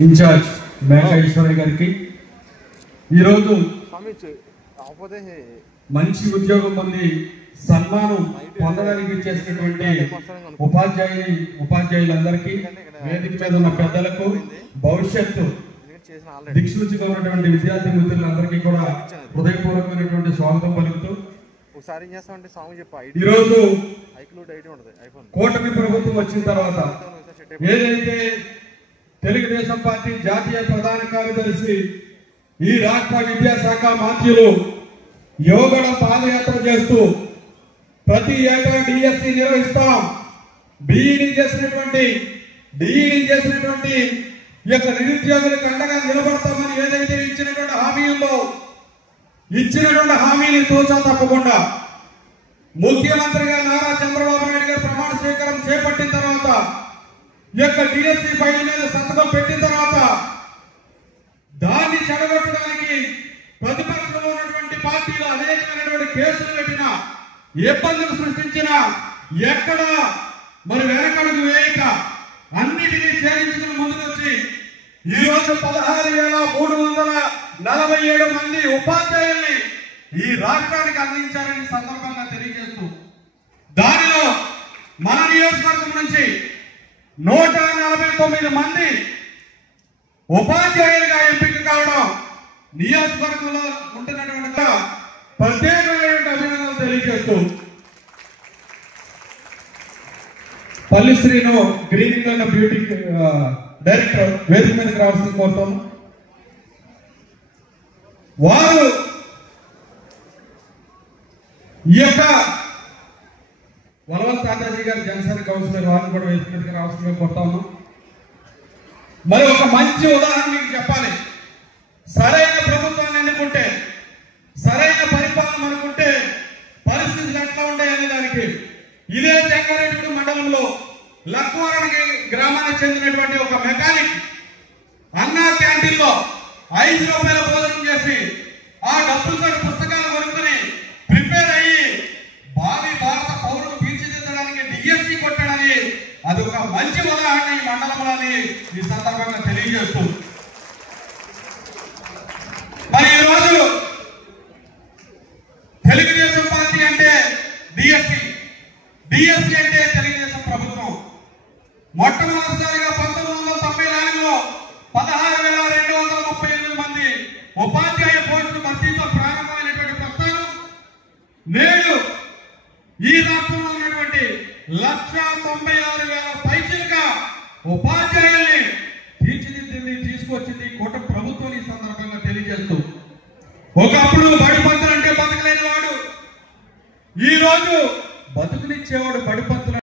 Incharge Megha Eshwaraiah గారికి ఈరోజు మంచి ఉద్యోగం పొంది సన్మానం పొందడానికి ఇచ్చేసినటువంటి ఉపాధ్యాయులందరికీ వేదిక మీద ఉన్న పెద్దలకు భవిష్యత్తు దిక్సూచిగా ఉన్నటువంటి విద్యార్థి మిత్రులందరికీ కూడా హృదయపూర్వకమైనటువంటి స్వాగతం పలుకుతూ ఈరోజు కూటమి ప్రభుత్వం వచ్చిన తర్వాత ఏదైతే తెలుగుదేశం పార్టీ జాతీయ ప్రధాన కార్యదర్శి ఈ రాష్ట్ర విద్యాశాఖ మంత్రులు యువగడ పాదయాత్ర చేస్తూ ప్రతి ఏటా డిఎస్సి నిర్వహిస్తాం, డిఈడి చేసినటువంటి ఈ యొక్క నిరుద్యోగులకు అండగా నిలబడతామని ఏదైతే ఇచ్చినటువంటి హామీని తూచా తప్పకుండా ముఖ్యమంత్రిగా నారా చంద్రబాబు నాయుడు గారు ప్రమాణ స్వీకారం చేపట్టిన తర్వాత ఈ యొక్క డిఎస్సి ఫైల్ మీద సంతకం పెట్టిన తర్వాత దాన్ని చెడగొట్టడానికి ప్రతిపక్షంలో ఉన్నటువంటి పార్టీలు అనేకమైనటువంటి కేసులు పెట్టిన ఇబ్బందులు సృష్టించిన ఎక్కడ మరి వెనకడుగు వేయక అన్నిటినీ ఛేదించుకుని ముందుకొచ్చి ఈ రోజు 16,347 మంది ఉపాధ్యాయుల్ని ఈ రాష్ట్రానికి అందించారని సందర్భంగా తెలియజేస్తూ దానిలో మన నియోజకవర్గం నుంచి 149 మంది ఉపాధ్యాయులుగా ఎంపిక కావడం నియోజకవర్గంలో ఉంటున్నటువంటి ప్రత్యేకమైనటువంటి అభినందనలు తెలియజేస్తూ పల్లిశ్రీను గ్రీనింగ్ అండ్ బ్యూటీ డైరెక్టర్ వేదిక మీదకి రావాల్సింది కోరుతాము. వారు ఈ యొక్క వలవల్ తాతాజీ గారు జనసేన కౌన్సిలర్ వారిని కూడా వేదిక మీదకి రావాల్సిందిగా కోరుతాము. మరి ఒక మంచి ఉదాహరణ మీకు చెప్పాలి. సరైన ప్రభుత్వాన్ని ఎన్నుకుంటే, సరైన పరిపాలన అనుకుంటే పరిస్థితులు ఎట్లా ఉంటాయనే దానికి ఇదే జంగారెడ్డి మండలంలో లక్వరం గ్రామానికి చెందినటువంటి ఒక మెకానిక్ అన్నా క్యాంటీన్ లో 5 రూపాయల భోజనం చేసి ఆ డబ్బులతో పుస్తకాలు కొనుక్కుని ప్రిపేర్ అయ్యి భావి భారత పౌరులు తీర్చిదిద్దడానికి డిఎస్సి కొట్టాడని అది ఒక మంచి ఉదాహరణ ఈ మండలంలోని ఈ సందర్భంగా తెలియజేస్తూ మరి ఈరోజు తెలుగుదేశం పార్టీ అంటే డిఎస్సి అంటే తెలుగుదేశం ప్రభుత్వం మొట్టమొదటిసారిగా 1994లో 16,238 మంది ఉపాధ్యాయ పోస్టుల భర్తీతో ప్రారంభమైనటువంటి ప్రస్థానం నేడు ఈ రాష్ట్రంలో ఉన్నటువంటి 1,96,000 పైచిలుగా ఉపాధ్యాయుల్ని తీర్చిదిద్దింది, తీసుకొచ్చింది కూటమి ప్రభుత్వం ఈ సందర్భంగా తెలియజేస్తూ ఒకప్పుడు బడి పంతులు అంటే బతకలేని వాడు ఈ రోజు బతుకునిచ్చేవాడు బడి పంతులు.